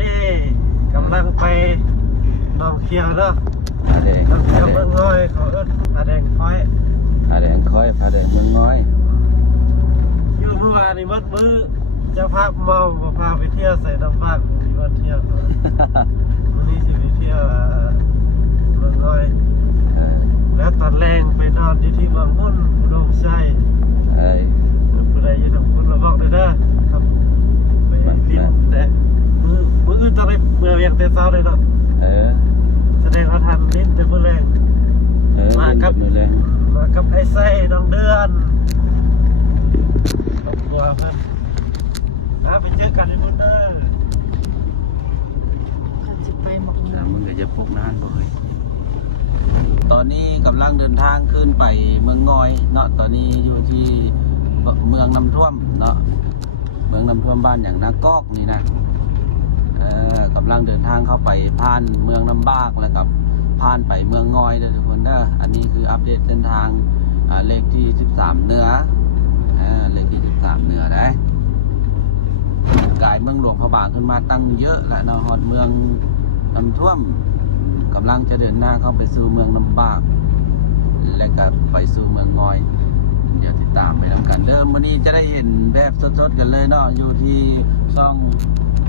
นี่กำลังไปหนองเขียวเนาะ ผาแดง หนองเขียวเมืองน้อยเขาเอิ้นผาแดงค่อย ผาแดงค่อยผาแดงเมืองน้อย อยู่เมื่อวานนี่มัดมือเจ้าภาพเมาบ่พาไปเที่ยวใส่น้ำภาคมีวันเที่ยววันนี้สิไปเที่ยวเมืองน้อยแล้วตอนแรงไปนอนอยู่ที่เมืองมุ่นอุดมไซ เอ้ย ผู้ใดอยู่ทางพุ่นเราบอกเลยนะครับไปลิ้นแต่มืออื่นจะไปเมื่อเวียงแต่เช้าเลยเนาะ แสดงว่าทันลิ้นแต่มื้อแรง มากับ มือแรง มากับไอ้ไส้น้องเดือนครอบครัวครับไปเจอกันในพุ่นเด้อ จะไปหมก มึงก็จะพกนานบ่เลยตอนนี้กำลังเดินทางขึ้นไปเมืองน้อยเนาะตอนนี้อยู่ที่เมืองน้ำท่วมเนาะเมืองน้ำท่วมบ้านอย่างนากอกนี่นะกำลังเดินทางเข้าไปผ่านเมืองน้ำบากแล้วกับผ่านไปเมืองงอยเด้อทุกคนเด้ออันนี้คืออัปเดตเดินทางเลขที่13เหนือเลขที่13เหนือได้กายเมืองหลวงพระบางขึ้นมาตั้งเยอะแล้วเนาะฮอดเมืองน้ำท่วมกำลังจะเดินหน้าเข้าไปสู่เมืองน้ำบากและก็ไปสู่เมืองงอยเดี๋ยวติดตามไปนำกันเดิมวันนี้จะได้เห็นแบบสดๆกันเลยเนาะอยู่ที่ช่อง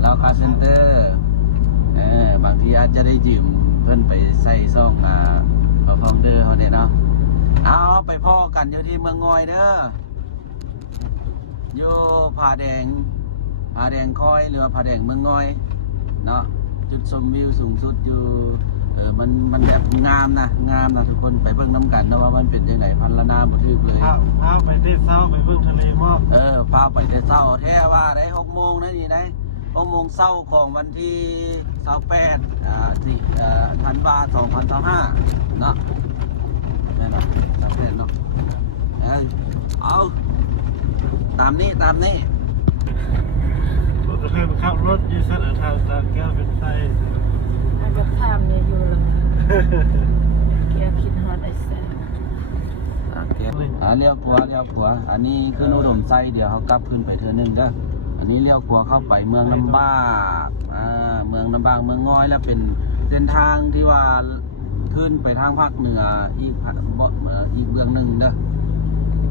ลาวคาเซ็นเตอร์บางทีอาจจะได้ยืมเพื่อนไปใส่ซ่องฟอมเดอร์เขาเนี่ยเนาะเอาไปพ่อกันอยู่ที่เมืองงอยเด้ออยู่ผาแดงคอยหรือว่าผาแดงเมืองงอยเนาะจุดชมวิวสูงสุดอยู่มันแบบงามนะทุกคนไปเบิ่งน้ำกันนะว่ามันเป็นยังไงพันละนาบ่ทึกเลยพาไปที่เช้าไปเบิ่งทะเลหมอกพาไปแต่เช้าแท้ว่าได้6 โมงนะนี่ได้6 โมงเช้าของวันที่28ธันวาคม2025เนาะแม่นบ่จำเป็นเนาะเอาตามนี้ผมจะเคยไปขับรถอยู่เส้นทางสามแก้วเป็นไฟ อาจจะทำเนี่ยอยู่แล้วเกียร์คิดฮอดไอ้แซ่เลี้ยวขวาอันนี้คืออุดมไซเดี๋ยวเขากลับขึ้นไปเทื่อนึงเด้ออันนี้เลี้ยวขวาเข้าไปเมืองน้ำบากเมืองน้ำบากเมืองง้อยแล้วเป็นเส้นทางที่ว่าขึ้นไปทางภาคเหนืออีกเมืองหนึ่งเด้อ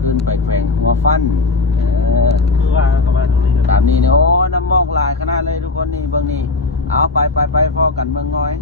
ขึ้นไปแขวงหัวฟันคือว่าประมาณตรงนี้ ตามนี้เนี่ยโอ้น้ำมอกหลายขนาดเลยทุกคนนี่เบื้องนี้เอาไปพ่อกันเมืองง้อย